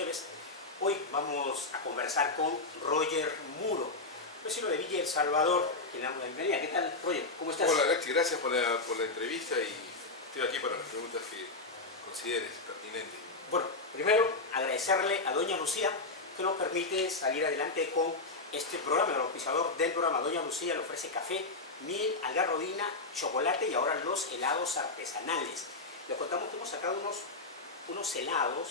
Chévez. Hoy vamos a conversar con Roger Muro, vecino de Villa El Salvador, que le damos la bienvenida. ¿Qué tal, Roger? ¿Cómo estás? Hola, Alexi, gracias por la entrevista y estoy aquí para las preguntas que consideres pertinentes. Bueno, primero agradecerle a doña Lucía que nos permite salir adelante con este programa. El auspiciador del programa, doña Lucía, le ofrece café, miel, algarrobina, chocolate y ahora los helados artesanales. Les contamos que hemos sacado unos helados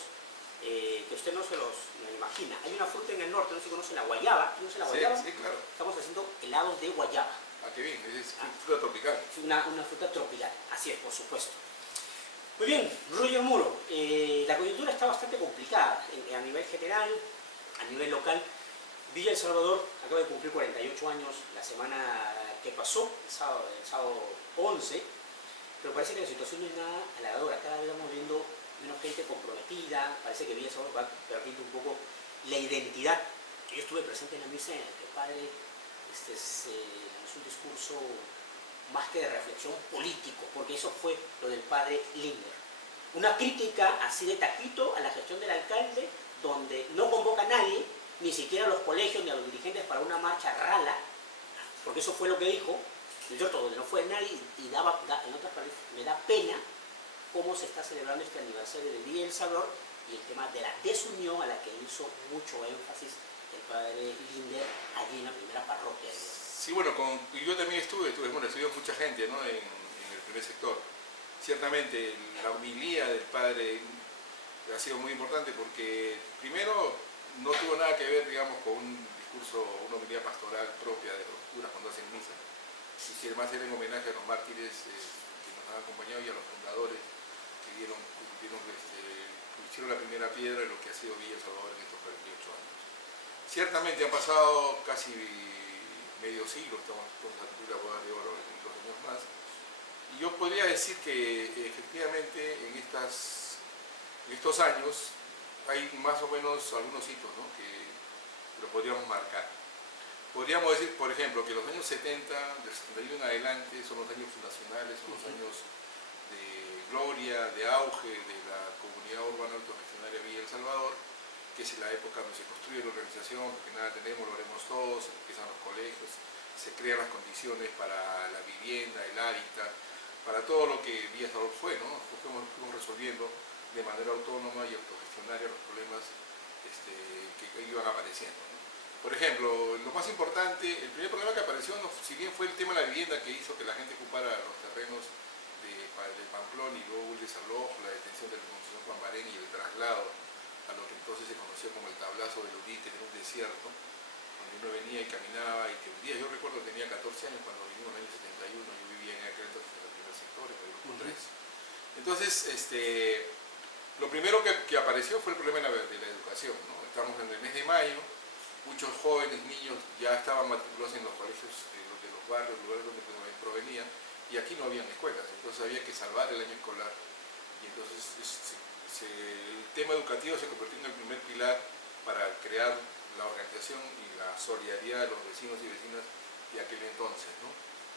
que usted no se los imagina. Hay una fruta en el norte, no se conoce la guayaba. ¿Conoce la guayaba? Sí, claro. Estamos haciendo helados de guayaba. Ah, qué bien, es fruta tropical. Una fruta tropical, así es, por supuesto. Muy bien, Roger Muro, la coyuntura está bastante complicada a nivel general, a nivel local. Villa El Salvador acaba de cumplir 48 años la semana que pasó, el sábado 11, pero parece que la situación no es nada halagadora. Cada vez vamos viendo menos gente comprometida, parece que Villa El Salvador va perdiendo un poco la identidad. Yo estuve presente en la misa en la que el padre lanzó un discurso más que de reflexión político, porque eso fue lo del padre Linder. Una crítica así de taquito a la gestión del alcalde, donde no convoca a nadie, ni siquiera a los colegios ni a los dirigentes para una marcha rala, porque eso fue lo que dijo, ¿no es cierto? Donde no fue nadie y en otras palabras, me da pena cómo se está celebrando este aniversario de Villa El Salvador y el tema de la desunión a la que hizo mucho énfasis el padre Linder allí en la primera parroquia. Sí, bueno, yo también estuve mucha gente, ¿no? en el primer sector. Ciertamente la homilía del padre ha sido muy importante porque primero no tuvo nada que ver, digamos, con un discurso, una homilía pastoral propia de los curas cuando hacen misa, y que además era en homenaje a los mártires que nos han acompañado y a los fundadores que pusieron la primera piedra de lo que ha sido Villa El Salvador en estos 48 años. Ciertamente han pasado casi medio siglo, estamos por cumplir la boda de oro en 2 años más, y yo podría decir que efectivamente en estos años hay más o menos algunos hitos, ¿no? que lo podríamos marcar. Podríamos decir, por ejemplo, que los años 70, del 71 en adelante, son los años fundacionales, son los años de gloria, de auge de la comunidad urbana autorregionaria Villa El Salvador, que es la época donde se construye la organización, porque nada tenemos, lo haremos todos, empiezan los colegios, se crean las condiciones para la vivienda, el hábitat, para todo lo que Villa El Salvador fue, ¿no? Fuimos resolviendo de manera autónoma y autogestionaria los problemas que iban apareciendo, ¿no? Por ejemplo, lo más importante, el primer problema que apareció, si bien fue el tema de la vivienda que hizo que la gente ocupara los terrenos de Pamplona y luego el desalojo, la detención del Monseñor Juan Barén y el traslado a lo que entonces se conoció como el tablazo de Lurí, que era un desierto, donde uno venía y caminaba, y que un día, yo recuerdo que tenía 14 años cuando vinimos en el año 71, yo vivía en aquel entonces en el primer sector, en el grupo 3. Entonces, lo primero que apareció fue el problema de la educación, ¿no? Estamos en el mes de mayo, muchos jóvenes, niños ya estaban matriculados en los colegios de los barrios, lugares donde provenían, y aquí no habían escuelas, entonces había que salvar el año escolar, y entonces el tema educativo se convirtió en el primer pilar para crear la organización y la solidaridad de los vecinos y vecinas de aquel entonces, ¿no?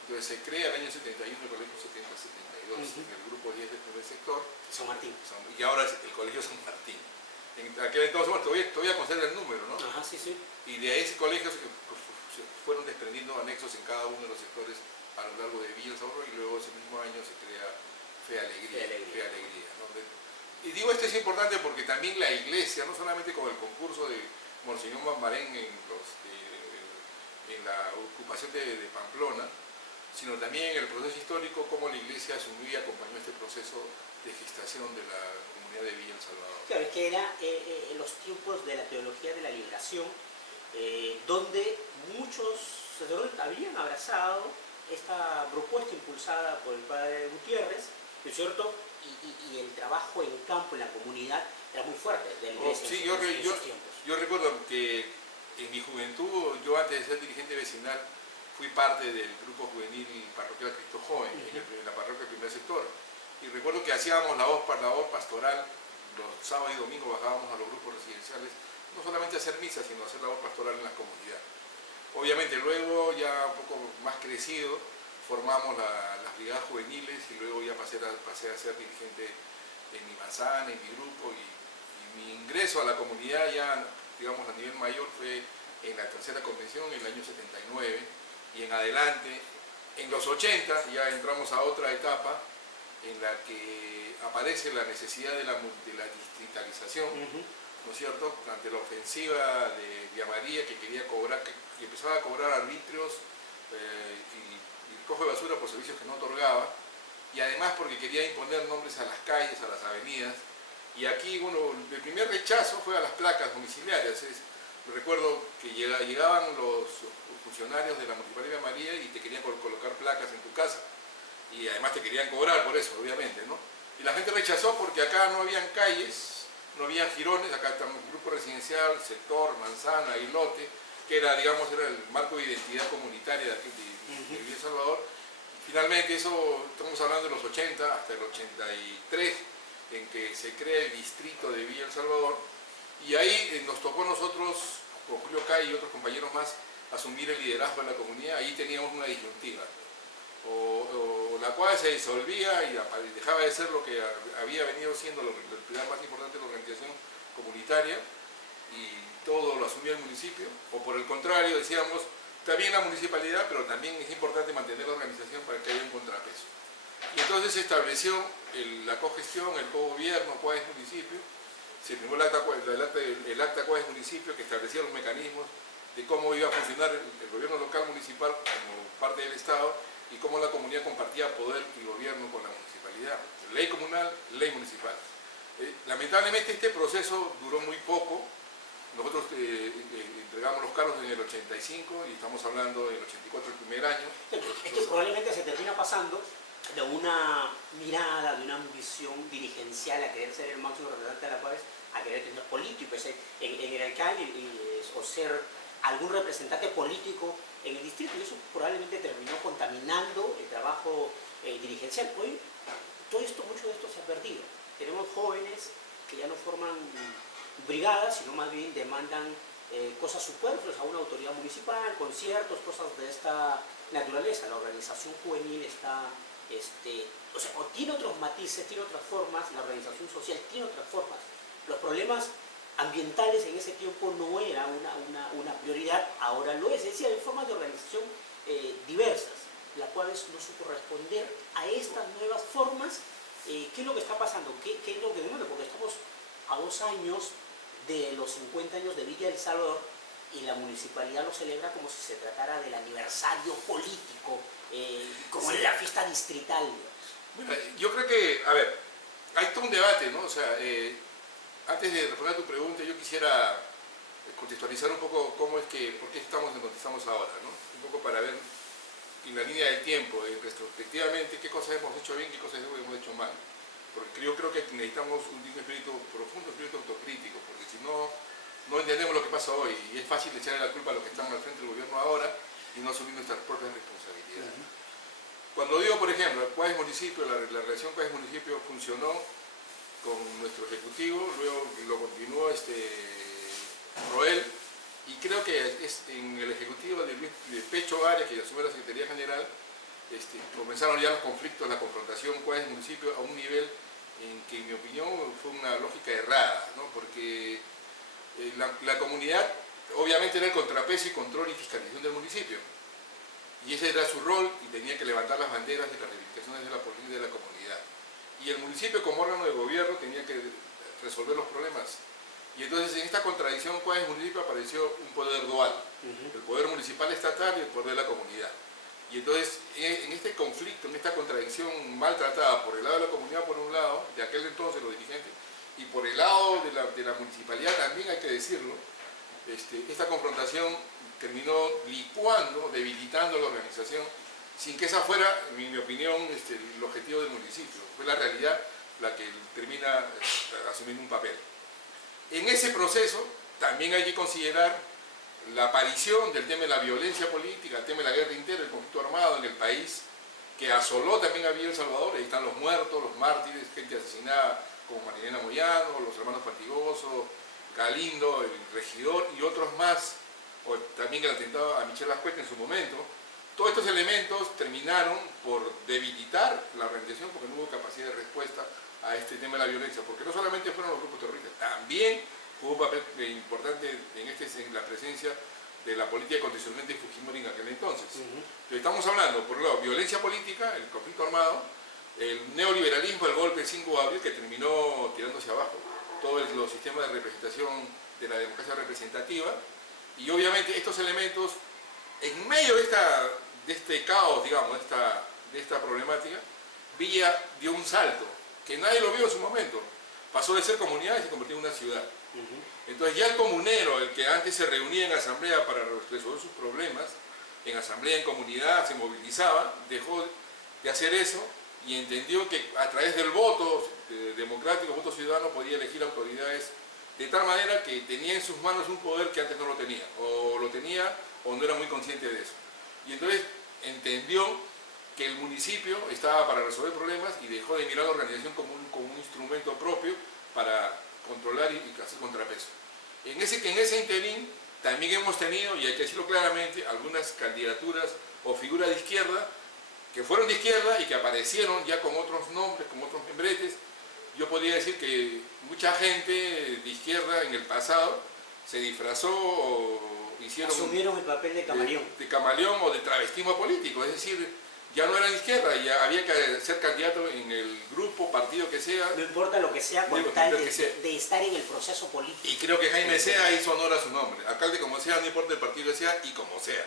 Entonces se crea el año 71 el colegio 70-72, en el grupo 10 del primer sector. San Martín. Y ahora es el colegio San Martín. En aquel entonces, bueno, todavía conserva el número, ¿no? Ajá, sí, sí. Y de ese colegio se fueron desprendiendo anexos en cada uno de los sectores a lo largo de Villa El Salvador, y luego ese mismo año se crea Fe Alegría, ¿no? Y digo esto es importante porque también la iglesia, no solamente con el concurso de Monseñor Bambarén en la ocupación de Pamplona, sino también en el proceso histórico, cómo la iglesia asumió y acompañó este proceso de gestación de la comunidad de Villa El Salvador. Claro, es que era los tiempos de la teología de la liberación, donde muchos sacerdotes habían abrazado esta propuesta impulsada por el padre Gutiérrez, ¿no es cierto? Y el trabajo en campo, en la comunidad, era muy fuerte de la iglesia. Sí, en esos tiempos. yo recuerdo que en mi juventud, yo antes de ser dirigente vecinal, fui parte del grupo juvenil parroquial Cristo Joven, en la parroquia del primer sector. Y recuerdo que hacíamos la labor pastoral, los sábados y domingos bajábamos a los grupos residenciales, no solamente a hacer misa, sino a hacer labor pastoral en la comunidad. Obviamente luego, ya un poco más crecido, formamos las brigadas juveniles y luego ya pasé a ser dirigente en mi manzana, en mi grupo, y mi ingreso a la comunidad ya, digamos, a nivel mayor fue en la tercera convención en el año 79 y en adelante. En los 80 ya entramos a otra etapa en la que aparece la necesidad de la distritalización, ¿no es cierto?, ante la ofensiva de Villa María, que quería cobrar, que empezaba a cobrar arbitrios y cojo de basura por servicios que no otorgaba, y además porque quería imponer nombres a las calles, a las avenidas. Y aquí, bueno, el primer rechazo fue a las placas domiciliarias. Recuerdo que llegaban los funcionarios de la Municipalidad de María y te querían colocar placas en tu casa. Y además te querían cobrar por eso, obviamente, ¿no? Y la gente rechazó porque acá no habían calles, no habían jirones, acá está un grupo residencial, sector, manzana, islote, que era, digamos, era el marco de identidad comunitaria de Villa El Salvador. Y finalmente, eso, estamos hablando de los 80 hasta el 83, en que se crea el distrito de Villa El Salvador, y ahí nos tocó a nosotros, con Julio Cay y otros compañeros más, asumir el liderazgo de la comunidad. Ahí teníamos una disyuntiva, o la cual se disolvía y dejaba de ser lo que había venido siendo el pilar más importante de la organización comunitaria, y todo lo asumía el municipio, o por el contrario decíamos, está bien la municipalidad, pero también es importante mantener la organización para que haya un contrapeso. Y entonces se estableció la cogestión, el cogobierno, Cuades municipio, se firmó el acta Cuades municipio, que establecía los mecanismos de cómo iba a funcionar el gobierno local municipal como parte del Estado, y cómo la comunidad compartía poder y gobierno con la municipalidad. Ley comunal, ley municipal. Lamentablemente este proceso duró muy poco. Nosotros entregamos los cargos en el 85 y estamos hablando del 84, el primer año. Es que probablemente se termina pasando de una mirada, de una ambición dirigencial a querer ser el máximo representante de la Cuades, a querer tener político, en el alcalde, o ser algún representante político en el distrito, y eso probablemente terminó contaminando el trabajo dirigencial. Hoy mucho de esto se ha perdido. Tenemos jóvenes que ya no forman brigadas, sino más bien demandan cosas superfluas a una autoridad municipal, conciertos, cosas de esta naturaleza. La organización juvenil está, o tiene otros matices, tiene otras formas, la organización social tiene otras formas. Los problemas ambientales en ese tiempo no era una prioridad, ahora lo es. Es decir, hay formas de organización diversas, las cuales no supo responder a estas nuevas formas. ¿Qué es lo que está pasando? ¿Qué es lo que demanda? Porque estamos a 2 años de los 50 años de Villa El Salvador y la municipalidad lo celebra como si se tratara del aniversario político, como en la fiesta distrital. Bueno, yo creo que, a ver, hay todo un debate, ¿no? O sea, antes de responder a tu pregunta, yo quisiera contextualizar un poco por qué estamos en donde estamos ahora, ¿no? Un poco para ver en la línea del tiempo, retrospectivamente, qué cosas hemos hecho bien, qué cosas hemos hecho mal. Porque yo creo que necesitamos un espíritu profundo, un espíritu autocrítico, porque si no, no entendemos lo que pasa hoy, y es fácil echarle la culpa a los que están al frente del gobierno ahora y no asumir nuestras propias responsabilidades. Cuando digo, por ejemplo, Cuades municipio, la relación Cuades municipio funcionó con nuestro ejecutivo, luego lo continuó Roel, y creo que es en el ejecutivo de Pecho Arias, que asumió la Secretaría General, comenzaron ya los conflictos, la confrontación Cuades municipio a un nivel en que, en mi opinión, fue una lógica errada, ¿no? Porque la comunidad obviamente era el contrapeso y control y fiscalización del municipio, y ese era su rol, y tenía que levantar las banderas de las reivindicaciones de la política de la comunidad, y el municipio como órgano de gobierno tenía que resolver los problemas. Y entonces en esta contradicción Cuades municipio apareció un poder dual, el poder municipal estatal y el poder de la comunidad. Y entonces en este conflicto, en esta contradicción maltratada por el lado de la comunidad por un lado, de aquel entonces los dirigentes, y por el lado de la municipalidad también, hay que decirlo, esta confrontación terminó licuando, debilitando la organización, sin que esa fuera, en mi opinión, el objetivo del municipio. Fue la realidad la que termina asumiendo un papel. En ese proceso también hay que considerar la aparición del tema de la violencia política, el tema de la guerra interna, el conflicto armado en el país, que asoló también a Villa El Salvador. Ahí están los muertos, los mártires, gente asesinada como Marilena Moyano, los hermanos Fatigoso, Galindo, el regidor y otros más, o también el atentado a Michelle Ascueta en su momento. Todos estos elementos terminaron por debilitar la organización porque no hubo capacidad de respuesta a este tema de la violencia, porque no solamente fueron los grupos terroristas, también jugó un papel importante en la presencia de la política constitucional de Fujimori en aquel entonces. Entonces, estamos hablando, por un lado, violencia política, el conflicto armado, el neoliberalismo, el golpe del 5 de abril que terminó tirándose abajo todos los sistemas de representación de la democracia representativa, y obviamente estos elementos, en medio de este caos, digamos, de esta problemática, Villa dio un salto, que nadie lo vio en su momento. Pasó de ser comunidad y se convirtió en una ciudad. Entonces ya el comunero, el que antes se reunía en asamblea para resolver sus problemas, en asamblea, en comunidad, se movilizaba, dejó de hacer eso y entendió que a través del voto democrático, voto ciudadano, podía elegir autoridades de tal manera que tenía en sus manos un poder que antes no lo tenía, o lo tenía o no era muy consciente de eso. Y entonces entendió que el municipio estaba para resolver problemas y dejó de mirar la organización como un instrumento propio para controlar y hacer contrapeso. En ese interín también hemos tenido, y hay que decirlo claramente, algunas candidaturas o figuras de izquierda que fueron de izquierda y que aparecieron ya con otros nombres, con otros membretes. Yo podría decir que mucha gente de izquierda en el pasado se disfrazó o asumieron el papel de camaleón. De camaleón o de travestismo político, es decir, ya no era de izquierda, ya había que ser candidato en el grupo, partido que sea. No importa lo que sea, con tal de estar en el proceso político. Y creo que Jaime Sea hizo honor a su nombre. Alcalde como sea, no importa el partido que sea y como sea.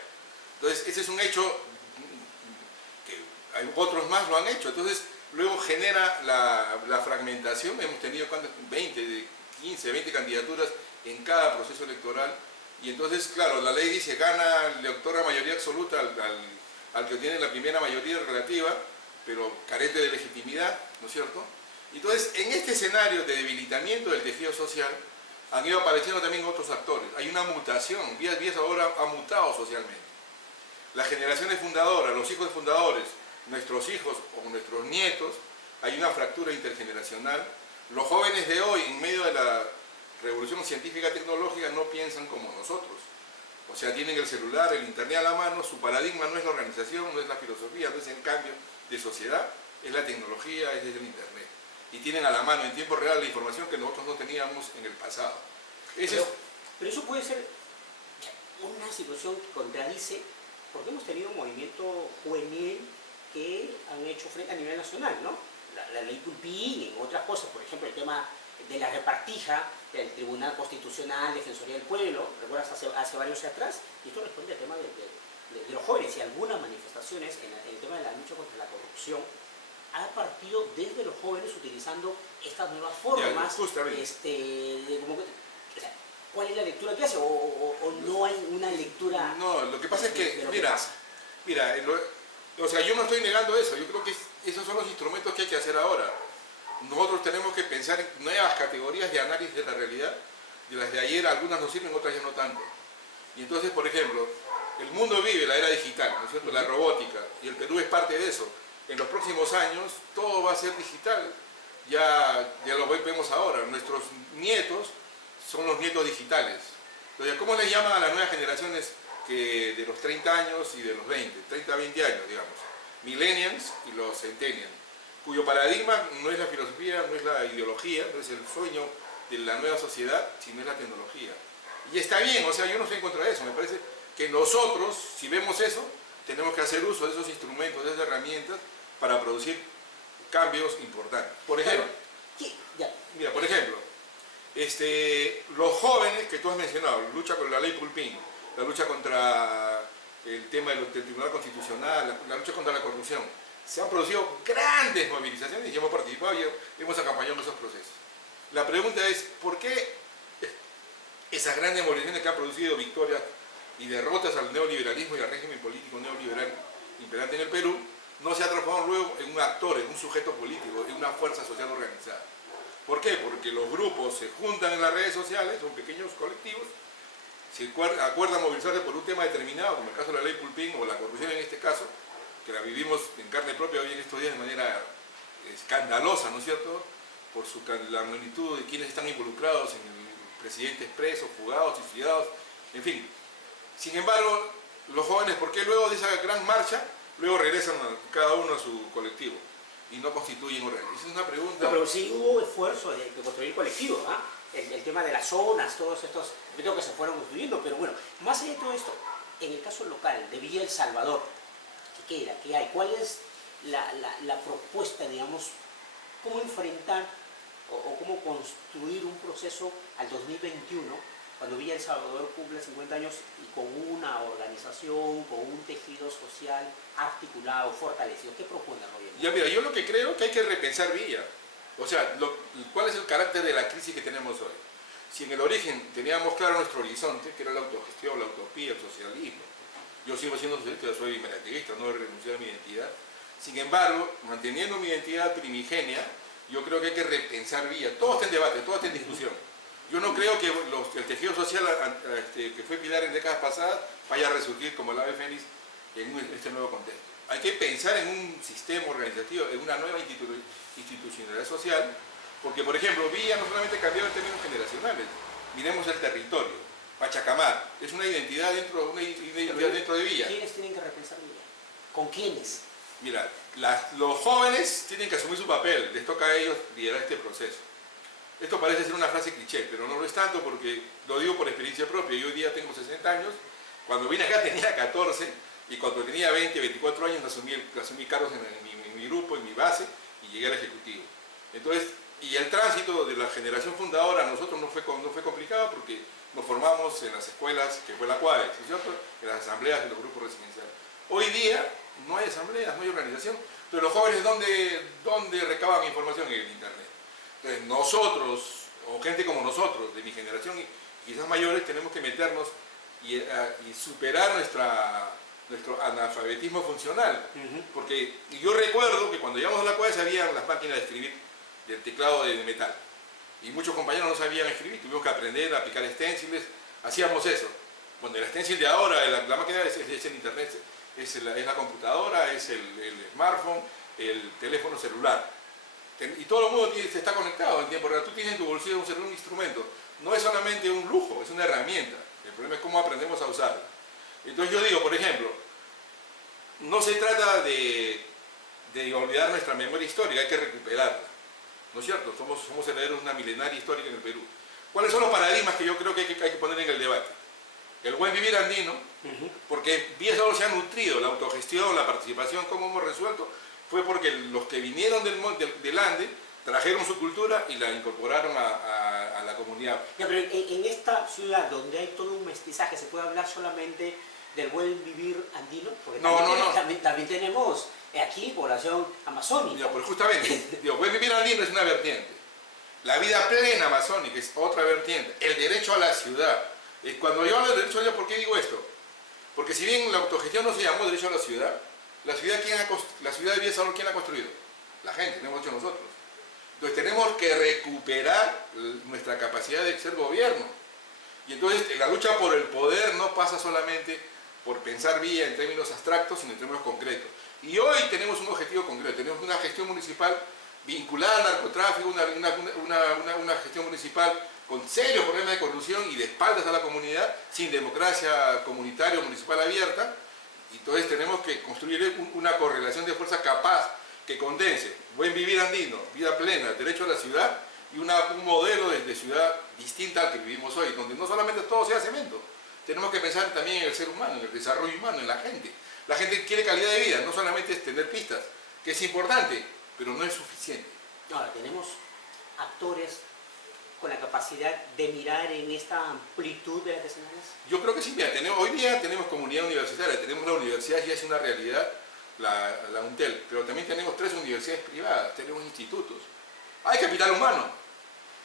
Entonces, ese es un hecho que otros más lo han hecho. Entonces, luego genera la fragmentación. Hemos tenido 15, 20 candidaturas en cada proceso electoral. Y entonces, claro, la ley dice, gana, le otorga mayoría absoluta al que tiene la primera mayoría relativa, pero carente de legitimidad, ¿no es cierto? Entonces, en este escenario de debilitamiento del tejido social, han ido apareciendo también otros actores. Hay una mutación, Vías ahora ha mutado socialmente. Las generaciones fundadoras, los hijos fundadores, nuestros hijos o nuestros nietos, hay una fractura intergeneracional. Los jóvenes de hoy, en medio de la revolución científica tecnológica, no piensan como nosotros. O sea, tienen el celular, el internet a la mano, su paradigma no es la organización, no es la filosofía, no es el cambio de sociedad, es la tecnología, es el internet. Y tienen a la mano en tiempo real la información que nosotros no teníamos en el pasado. Pero eso puede ser una situación que contradice, porque hemos tenido un movimiento juvenil que han hecho frente a nivel nacional, ¿no? La ley Pulpín, en otras cosas, por ejemplo, el tema de la repartija del Tribunal Constitucional, Defensoría del Pueblo, recuerdas hace varios años atrás, y esto responde al tema de los jóvenes y algunas manifestaciones en el tema de la lucha contra la corrupción ha partido desde los jóvenes utilizando estas nuevas formas. ¿Cuál es la lectura que hace? ¿O no hay una lectura? No, lo que pasa es que, o sea, yo no estoy negando eso, yo creo que esos son los instrumentos que hay que hacer ahora. Nosotros tenemos que pensar en nuevas categorías de análisis de la realidad, de las de ayer algunas nos sirven, otras ya no tanto. Y entonces, por ejemplo, el mundo vive la era digital, ¿no es cierto? La robótica, y el Perú es parte de eso. En los próximos años todo va a ser digital, ya lo vemos ahora, nuestros nietos son los nietos digitales. Entonces, ¿cómo les llaman a las nuevas generaciones de los 30 años y de los 20, 30, 20 años, digamos? Millennials y los centennials, cuyo paradigma no es la filosofía, no es la ideología, no es el sueño de la nueva sociedad, sino es la tecnología. Y está bien, o sea, yo no estoy en contra de eso, me parece que nosotros, si vemos eso, tenemos que hacer uso de esos instrumentos, de esas herramientas, para producir cambios importantes. Por ejemplo, mira, por ejemplo, los jóvenes que tú has mencionado, lucha contra la ley Pulpín, la lucha contra el tema del Tribunal Constitucional, la lucha contra la corrupción, se han producido grandes movilizaciones y hemos participado y hemos acompañado en esos procesos. La pregunta es, ¿por qué esas grandes movilizaciones que han producido victorias y derrotas al neoliberalismo y al régimen político neoliberal imperante en el Perú no se ha transformado luego en un actor, en un sujeto político, en una fuerza social organizada? ¿Por qué? Porque los grupos se juntan en las redes sociales, son pequeños colectivos, se acuerdan movilizarse por un tema determinado, como el caso de la ley Pulpín o la corrupción en este caso, que la vivimos en carne propia hoy en estos días de manera escandalosa, ¿no es cierto?, por la magnitud de quienes están involucrados en el presidente presos, fugados, suicidados, en fin. Sin embargo, los jóvenes, ¿por qué luego de esa gran marcha, luego regresan cada uno a su colectivo? y no constituyen organizaciones. Esa es una pregunta... No, pero sí hubo esfuerzo de construir colectivos, ¿ah? El tema de las zonas, todos estos métodos que se fueron construyendo, pero bueno, más allá de todo esto, en el caso local de Villa El Salvador, ¿qué queda? ¿Qué hay? ¿Cuál es la propuesta, digamos, cómo enfrentar o cómo construir un proceso al 2021, cuando Villa El Salvador cumple 50 años y con una organización, con un tejido social articulado, fortalecido? ¿Qué propone Roger? Ya mira, yo lo que creo es que hay que repensar Villa. O sea, ¿cuál es el carácter de la crisis que tenemos hoy? Si en el origen teníamos claro nuestro horizonte, que era la autogestión, la utopía, el socialismo. Yo sigo siendo socialista, yo soy merateguista, no he renunciado a mi identidad. Sin embargo, manteniendo mi identidad primigenia, yo creo que hay que repensar Villa. Todo está en debate, todo está en discusión. Yo no creo que el tejido social que fue pilar en décadas pasadas vaya a resurgir como el ave fénix en este nuevo contexto. Hay que pensar en un sistema organizativo, en una nueva institucionalidad social, porque, por ejemplo, Villa no solamente cambió en términos generacionales. Miremos el territorio. Pachacamar es una identidad dentro de Villa. ¿Quiénes tienen que repensar Villa? ¿Con quiénes? Mira, los jóvenes tienen que asumir su papel, les toca a ellos liderar este proceso. Esto parece ser una frase cliché, pero no lo es tanto porque lo digo por experiencia propia. Yo hoy día tengo 60 años, cuando vine acá tenía 14 y cuando tenía 20, 24 años asumí cargos en mi grupo, en mi base y llegué al Ejecutivo. Entonces, y el tránsito de la generación fundadora a nosotros no fue complicado porque nos formamos en las escuelas, que fue la CUADE, ¿no es cierto?, en las asambleas de los grupos residenciales. Hoy día no hay asambleas, no hay organización, pero los jóvenes ¿dónde recaban información? En el Internet. Entonces nosotros, o gente como nosotros, de mi generación y quizás mayores, tenemos que meternos y superar nuestro analfabetismo funcional. Porque yo recuerdo que cuando llegamos a la CUADE sabían las máquinas de escribir del teclado de metal. Y muchos compañeros no sabían escribir, tuvimos que aprender a aplicar esténciles, hacíamos eso. Bueno, el esténcil de ahora, la máquina es el internet, es la computadora, es el smartphone, el teléfono celular. Y todo el mundo se está conectado en tiempo real. Tú tienes en tu bolsillo un instrumento. No es solamente un lujo, es una herramienta. El problema es cómo aprendemos a usarla. Entonces yo digo, por ejemplo, no se trata de olvidar nuestra memoria histórica, hay que recuperarla. ¿No es cierto? Somos herederos de una milenaria histórica en el Perú. ¿Cuáles son los paradigmas que yo creo que hay que poner en el debate? El buen vivir andino, porque Villa Salvador se ha nutrido, la autogestión, la participación, cómo hemos resuelto, fue porque los que vinieron del Ande trajeron su cultura y la incorporaron a la comunidad. Ya, pero en esta ciudad donde hay todo un mestizaje, ¿se puede hablar solamente del buen vivir andino? Porque también tenemos aquí población amazónica. Ya, pues justamente, digo, buen vivir andino es una vertiente. La vida plena amazónica es otra vertiente. El derecho a la ciudad. Cuando yo hablo del derecho a la ciudad, ¿por qué digo esto? Porque si bien la autogestión no se llamó derecho a la ciudad de Villa Salvador, ¿quién la ha construido? La gente, lo hemos hecho nosotros. Entonces tenemos que recuperar nuestra capacidad de ser gobierno. Y entonces la lucha por el poder no pasa solamente por pensar Villa en términos abstractos, sino en términos concretos. Y hoy tenemos un objetivo concreto, tenemos una gestión municipal vinculada al narcotráfico, una gestión municipal con serios problemas de corrupción y de espaldas a la comunidad, sin democracia comunitaria o municipal abierta. Y entonces tenemos que construir una correlación de fuerza capaz que condense buen vivir andino, vida plena, derecho a la ciudad y un modelo de ciudad distinta al que vivimos hoy, donde no solamente todo sea cemento, tenemos que pensar también en el ser humano, en el desarrollo humano, en la gente. La gente quiere calidad de vida, no solamente es tener pistas, que es importante, pero no es suficiente. Ahora, tenemos actores con la capacidad de mirar en esta amplitud de las escenarios. Yo creo que sí, mira, hoy día tenemos comunidad universitaria, tenemos la universidad, ya es una realidad, la UNTEL, pero también tenemos 3 universidades privadas, tenemos institutos. Hay capital humano.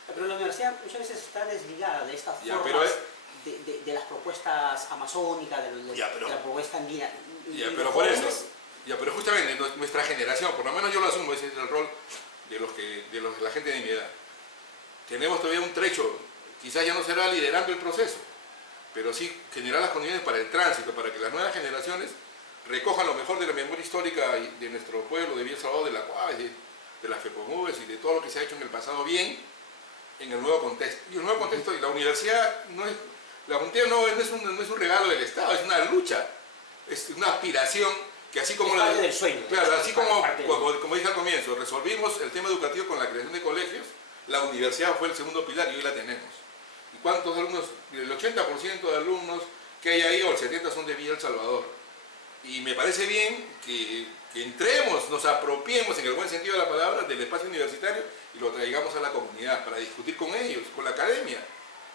Pero la universidad muchas veces está desligada de estas formas de las propuestas amazónicas, de la propuesta andina. Pero por eso, pero justamente nuestra generación, por lo menos yo lo asumo, ese es el rol de la gente de mi edad. Tenemos todavía un trecho, quizás ya no será liderando el proceso, pero sí generar las condiciones para el tránsito, para que las nuevas generaciones recojan lo mejor de la memoria histórica de nuestro pueblo, de Villa Salvador, de la CUADE, de las FEPOMUVES y de todo lo que se ha hecho en el pasado bien, en el nuevo contexto. Y el nuevo contexto, y la universidad, la UNTEL no es un regalo del Estado, es una lucha, es una aspiración que así como es parte del sueño. Claro, así como, parte como dije al comienzo, resolvimos el tema educativo con la creación de colegios, la universidad fue el segundo pilar y hoy la tenemos. ¿Y cuántos alumnos? El 80% de alumnos que hay ahí, o el 70% son de Villa El Salvador. Y me parece bien que entremos, nos apropiemos en el buen sentido de la palabra del espacio universitario y lo traigamos a la comunidad para discutir con ellos, con la academia,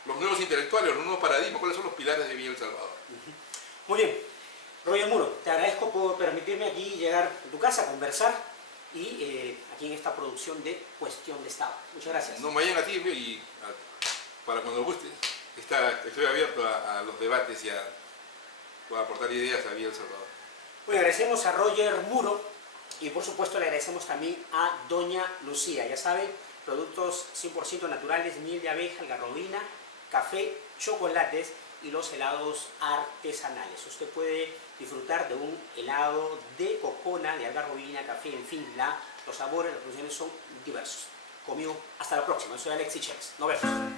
los nuevos intelectuales, los nuevos paradigmas, cuáles son los pilares de Villa El Salvador. Muy bien. Roger Muro, te agradezco por permitirme aquí llegar a tu casa, conversar y aquí en esta producción de Cuestión de Estado. Muchas gracias. No me vayan a ti y para cuando guste. Estoy abierto a los debates y a aportar ideas a Villa El Salvador. Bueno, agradecemos a Roger Muro y por supuesto le agradecemos también a Doña Lucía. Ya saben, productos 100% naturales, miel de abeja, algarrobina, café, chocolates y los helados artesanales. Usted puede disfrutar de un helado de cocona, de algarrobina, café, en fin, los sabores, las producciones son diversos. Conmigo, hasta la próxima. Soy Alexis Chávez. Nos vemos.